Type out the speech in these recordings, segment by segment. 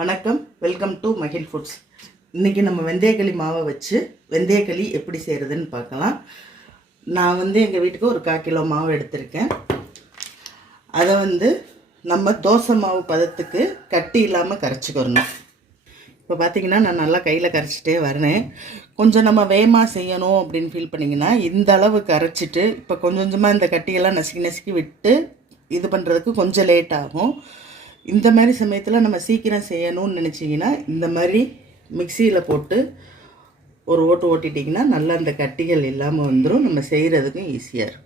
வணக்கம், welcome to மகிழ் foods. இன்றைக்கி நம்ம வெந்தயக்களி மாவை வச்சு வெந்தயக்களி எப்படி செய்கிறதுன்னு பார்க்கலாம். நான் எங்கள் வீட்டுக்கு ஒரு 1/4 கிலோ மாவு எடுத்திருக்கேன். அதை நம்ம தோசை மாவு பதத்துக்கு கட்டி இல்லாமல் கரைச்சிக்கிறணும். இப்போ பார்த்திங்கன்னா நான் நல்லா கையில் கரைச்சிட்டே வரேன். கொஞ்சம் நம்ம வேகமாக செய்யணும் அப்படின்னு ஃபீல் பண்ணிங்கன்னா இந்த அளவு கரைச்சிட்டு இப்போ கொஞ்சம் கொஞ்சமாக இந்த கட்டியெல்லாம் நசுக்கி விட்டு இது பண்ணுறதுக்கு கொஞ்சம் லேட் ஆகும். இந்த மாதிரி சமயத்தில் நம்ம சீக்கிரம் செய்யணும்னு நினச்சிங்கன்னா இந்த மாதிரி மிக்சியில் போட்டு ஒரு ஓட்டிட்டிங்கன்னா நல்லா அந்த கட்டிகள் இல்லாமல் வந்துடும். நம்ம செய்கிறதுக்கும் ஈஸியாக இருக்கும்.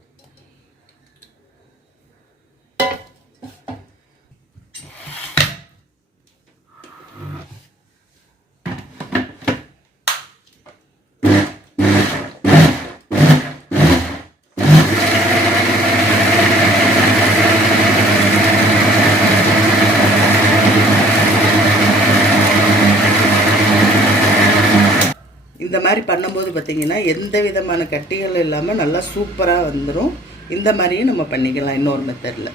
இந்த மாதிரி பண்ணும்போது பார்த்திங்கன்னா எந்த விதமான கட்டிகள் இல்லாமல் நல்லா சூப்பராக வந்துடும். இந்த மாதிரியும் நம்ம பண்ணிக்கலாம் இன்னொரு மெத்தடில்.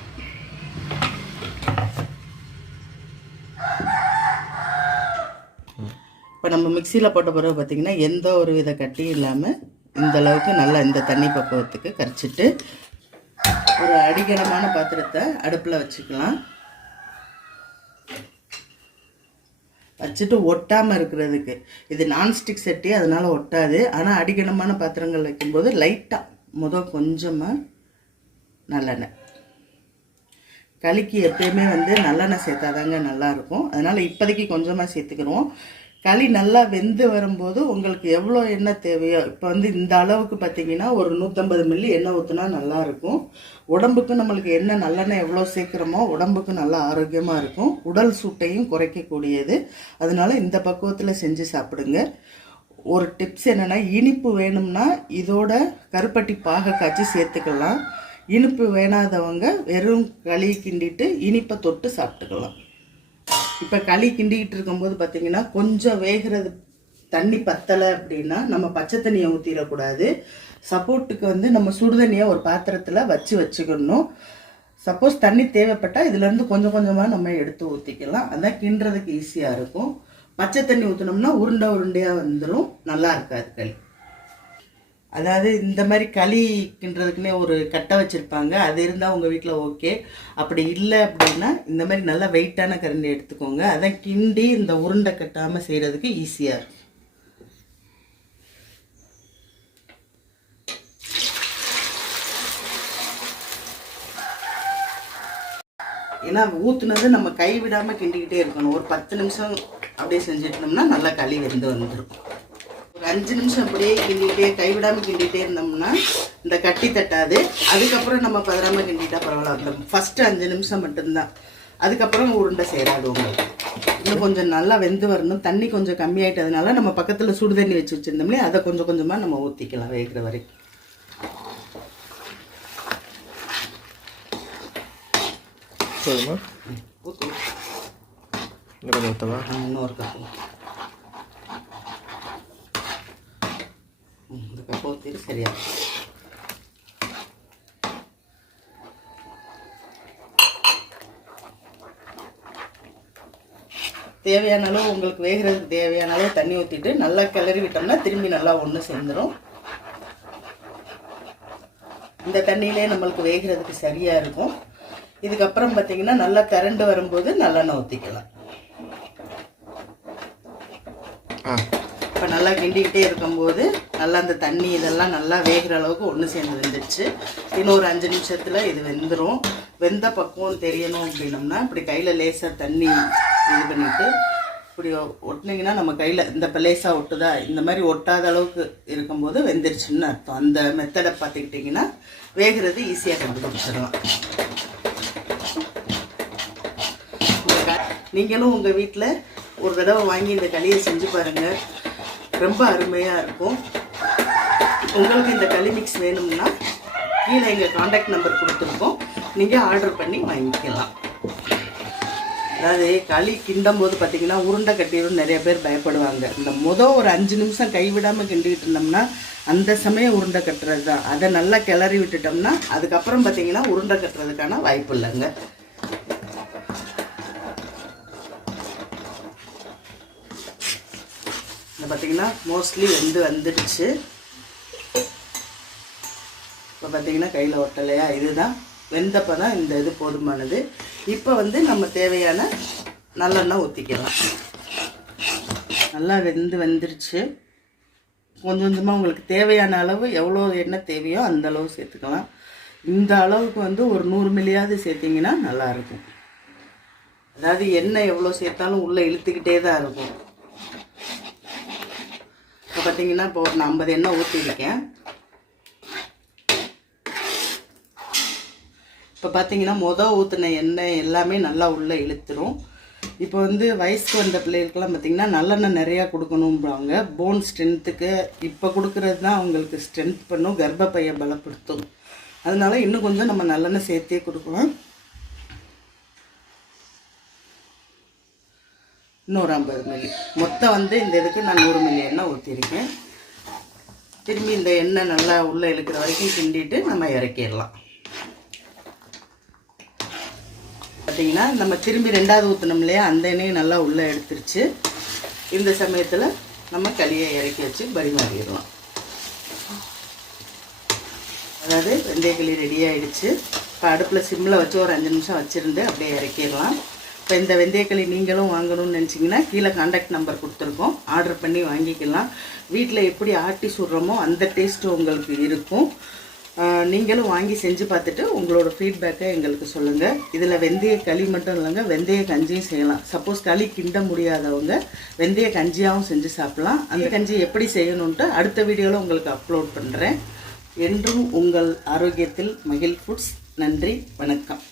இப்போ நம்ம மிக்சியில் போட்ட பிறகு பார்த்திங்கன்னா எந்த ஒரு வித கட்டியும் இல்லாமல் இந்த அளவுக்கு நல்லா இந்த தண்ணி பக்குவத்துக்கு கரைச்சிட்டு ஒரு அடிகனமான பாத்திரத்தை அடுப்பில் வச்சுக்கலாம். வச்சுட்டு ஒட்டாமல் இருக்கிறதுக்கு இது நான்ஸ்டிக் சட்டி, அதனால் ஒட்டாது. ஆனால் அடிக்கணமான பாத்திரங்கள் வைக்கும்போது லைட்டாக கொஞ்சமாக நல்லெண்ணெய். களிக்கு எப்பயுமே நல்லெண்ணெய் சேர்த்தாதாங்க நல்லாயிருக்கும். அதனால் இப்போதைக்கு கொஞ்சமாக சேர்த்துக்கிறோம். களி நல்லா வெந்து வரும்போது உங்களுக்கு எவ்வளோ எண்ணெய் தேவையோ, இப்போ இந்த அளவுக்கு பார்த்திங்கன்னா ஒரு 150 மில்லி எண்ணெய் ஊற்றினா நல்லாயிருக்கும். உடம்புக்கு நம்மளுக்கு எண்ணெய் நல்லெண்ணெய் எவ்வளோ சேர்க்குறோமோ உடம்புக்கு நல்லா ஆரோக்கியமாக இருக்கும். உடல் சூட்டையும் குறைக்கக்கூடியது. அதனால் இந்த பக்குவத்தில் செஞ்சு சாப்பிடுங்க. ஒரு டிப்ஸ் என்னென்னா, இனிப்பு வேணும்னா இதோட கருப்பட்டி பாகை காய்ச்சி சேர்த்துக்கலாம். இனிப்பு வேணாதவங்க வெறும் களி கிண்டிட்டு இனிப்பை தொட்டு சாப்பிட்டுக்கலாம். இப்போ களி கிண்டிக்கிட்டு இருக்கும்போது பார்த்திங்கன்னா கொஞ்சம் வேகிறது தண்ணி பத்தலை அப்படின்னா நம்ம பச்சை தண்ணியை ஊற்றிடக்கூடாது. சப்போர்ட்டுக்கு நம்ம சுடுதண்ணியை ஒரு பாத்திரத்தில் வச்சுக்கணும். சப்போஸ் தண்ணி தேவைப்பட்டால் இதுலேருந்து கொஞ்சம் கொஞ்சமாக நம்ம எடுத்து ஊற்றிக்கலாம். அதான் கிண்டுறதுக்கு ஈஸியாக இருக்கும். பச்சை தண்ணி ஊற்றினோம்னா உருண்டையாக வந்துடும், நல்லா இருக்காது களி. அதாவது இந்த மாதிரி களி கிண்டுறதுக்குன்னே ஒரு கட்டை வச்சுருப்பாங்க, அது இருந்தால் உங்கள் வீட்டில் ஓகே. அப்படி இல்லை அப்படின்னா இந்த மாதிரி நல்லா வெயிட்டான கரண்டி எடுத்துக்கோங்க. அதான் கிண்டி இந்த உருண்டை கட்டாமல் செய்கிறதுக்கு ஈஸியாக இருக்கும். ஏன்னா ஊற்றுனது நம்ம கை விடாமல் கிண்டிக்கிட்டே இருக்கணும். ஒரு 10 நிமிஷம் அப்படியே செஞ்சுட்டோம்னா நல்லா களி வெந்து வந்துடும். ஒரு 5 நிமிஷம் அப்படியே கிண்டிகிட்டே கைவிடாமல் கிண்டிகிட்டே இருந்தோம்னா இந்த கட்டி தட்டாது. அதுக்கப்புறம் நம்ம பதறாமல் கிண்டிட்டா பரவாயில்ல. அந்த ஃபஸ்ட்டு 5 நிமிஷம் மட்டும்தான். அதுக்கப்புறம் உருண்டை சேராது உங்களுக்கு. இன்னும் கொஞ்சம் நல்லா வெந்து வரணும். தண்ணி கொஞ்சம் கம்மியாயிட்டதுனால நம்ம பக்கத்தில் சுடு தண்ணி வச்சு வச்சுருந்தோம்லே அதை கொஞ்சம் கொஞ்சமாக நம்ம ஊற்றிக்கலாம் வேகிற வரைக்கும். ஊற்றி இன்னொரு கப்பு இந்த கப்பு ஊற்றிட்டு சரியா. தேவையான அளவு உங்களுக்கு வேகிறதுக்கு தேவையான அளவு தண்ணி ஊற்றிட்டு நல்லா கிளறி விட்டோம்னா திரும்பி நல்லா ஒன்று சேர்ந்துடும். இந்த தண்ணியிலே நம்மளுக்கு வேகிறதுக்கு சரியாக இருக்கும். இதுக்கப்புறம் பார்த்திங்கன்னா நல்லா கரண்டு வரும்போது நல்லெண்ணெய் ஊற்றிக்கலாம். இப்போ நல்லா கிண்டிக்கிட்டே இருக்கும்போது நல்லா அந்த தண்ணி இதெல்லாம் நல்லா வேகிற அளவுக்கு ஒன்று சேர்ந்து வெந்துடுச்சு. இன்னும் ஒரு 5 நிமிஷத்தில் இது வெந்துடும். வெந்த பக்குவம் தெரியணும் அப்படின்னோம்னா இப்படி கையில் லேசாக தண்ணி இது பண்ணிவிட்டு இப்படி ஒட்டினீங்கன்னா நம்ம கையில் இந்த லேசாக ஒட்டுதா, இந்த மாதிரி ஒட்டாத அளவுக்கு இருக்கும்போது வெந்துருச்சுன்னு அர்த்தம். அந்த மெத்தடை பார்த்துக்கிட்டிங்கன்னா வேகிறது ஈஸியாக கண்டுபிடிச்சிடலாம். நீங்களும் உங்கள் வீட்டில் ஒரு தடவை வாங்கி இந்த களியை செஞ்சு பாருங்கள், ரொம்ப அருமையாக இருக்கும். உங்களுக்கு இந்த களி மிக்ஸ் வேணும்னா கீழே எங்கள் காண்டாக்ட் நம்பர் கொடுத்துருக்கோம், நீங்கள் ஆர்டர் பண்ணி வாங்கிக்கலாம். அதாவது களி கிண்டும் போது பார்த்திங்கன்னா உருண்டை கட்டிடும் நிறைய பேர் பயப்படுவாங்க. இந்த ஒரு 5 நிமிஷம் கைவிடாமல் கிண்டிக்கிட்டு இருந்தோம்னா அந்த சமயம் உருண்டை கட்டுறது தான். அதை நல்லா கிளறி விட்டுட்டோம்னா அதுக்கப்புறம் பார்த்திங்கன்னா உருண்டை கட்டுறதுக்கான வாய்ப்பு இல்லைங்க. பார்த்திங்கன்னா மோஸ்ட்லி வந்துடுச்சு. இப்போ பார்த்திங்கன்னா கையில் ஒட்டலையா, இதுதான் வெந்தப்போ தான் இந்த இது போதுமானது. இப்போ நம்ம தேவையான நல்லெண்ணெய் ஊற்றிக்கலாம். நல்லா வந்துருச்சு. கொஞ்சம் கொஞ்சமாக உங்களுக்கு தேவையான அளவு எவ்வளோ எண்ணெய் தேவையோ அந்த அளவு சேர்த்துக்கலாம். இந்த அளவுக்கு ஒரு 100 மில்லியாவது சேர்த்திங்கன்னா நல்லாயிருக்கும். அதாவது எண்ணெய் எவ்வளோ சேர்த்தாலும் உள்ளே இழுத்துக்கிட்டே தான் இருக்கும். இப்போ பார்த்திங்கன்னா இப்போ ஒரு 50 எண்ணெய் ஊற்றிருக்கேன். இப்போ பார்த்திங்கன்னா ஊற்றின எண்ணெய் எல்லாமே நல்லா உள்ளே இழுத்துரும். இப்போ வயசுக்கு வந்த பிள்ளைகளுக்கெல்லாம் பார்த்திங்கன்னா நல்லெண்ணெய் நிறையா கொடுக்கணும்பாங்க. போன் ஸ்ட்ரென்த்துக்கு இப்போ கொடுக்குறது தான் அவங்களுக்கு ஸ்ட்ரென்த் பண்ணும், கர்ப்பப்பையை பலப்படுத்தும். அதனால இன்னும் கொஞ்சம் நம்ம நல்லெண்ணெய் சேர்த்தே கொடுக்கலாம். இன்னொரு 50 மில்லி மொத்தம் இந்த இதுக்கு நான் 100 மில்லி எண்ணெய் ஊற்றிருக்கேன். திரும்பி இந்த எண்ணெய் நல்லா உள்ளே இழுக்கிற வரைக்கும் கிண்டிட்டு நம்ம இறக்கிடலாம். பார்த்தீங்கன்னா நம்ம திரும்பி 2வது ஊற்றினோம் இல்லையா, அந்த எண்ணெயும் நல்லா உள்ளே எடுத்துருச்சு. இந்த சமயத்தில் நம்ம களியை இறக்கி வச்சு பரிமாறிடலாம். அதாவது வெந்தயக்களி ரெடி ஆகிடுச்சு. இப்போ அடுப்பில் சிம்மில் வச்சு ஒரு 5 நிமிஷம் வச்சுருந்து அப்படியே இறக்கிடலாம். இப்போ இந்த வெந்தயக்களி நீங்களும் வாங்கணும்னு நினச்சிங்கன்னா கீழே கான்டாக்ட் நம்பர் கொடுத்துருக்கோம், ஆர்டர் பண்ணி வாங்கிக்கலாம். வீட்டில் எப்படி ஆட்டி சுடுறோமோ அந்த டேஸ்ட்டு உங்களுக்கு இருக்கும். நீங்களும் வாங்கி செஞ்சு பார்த்துட்டு உங்களோட ஃபீட்பேக்கை எங்களுக்கு சொல்லுங்கள். இதில் வெந்தய களி மட்டும் இல்லைங்க, வெந்தய கஞ்சியும் செய்யலாம். சப்போஸ் களி கிண்ட முடியாதவங்க வெந்தய கஞ்சியாகவும் செஞ்சு சாப்பிட்லாம். அந்த கஞ்சி எப்படி செய்யணுன்ட்டு அடுத்த வீடியோவில் உங்களுக்கு அப்லோட் பண்ணுறேன். என்றும் உங்கள் ஆரோக்கியத்தில் மகிழ் ஃபுட்ஸ். நன்றி, வணக்கம்.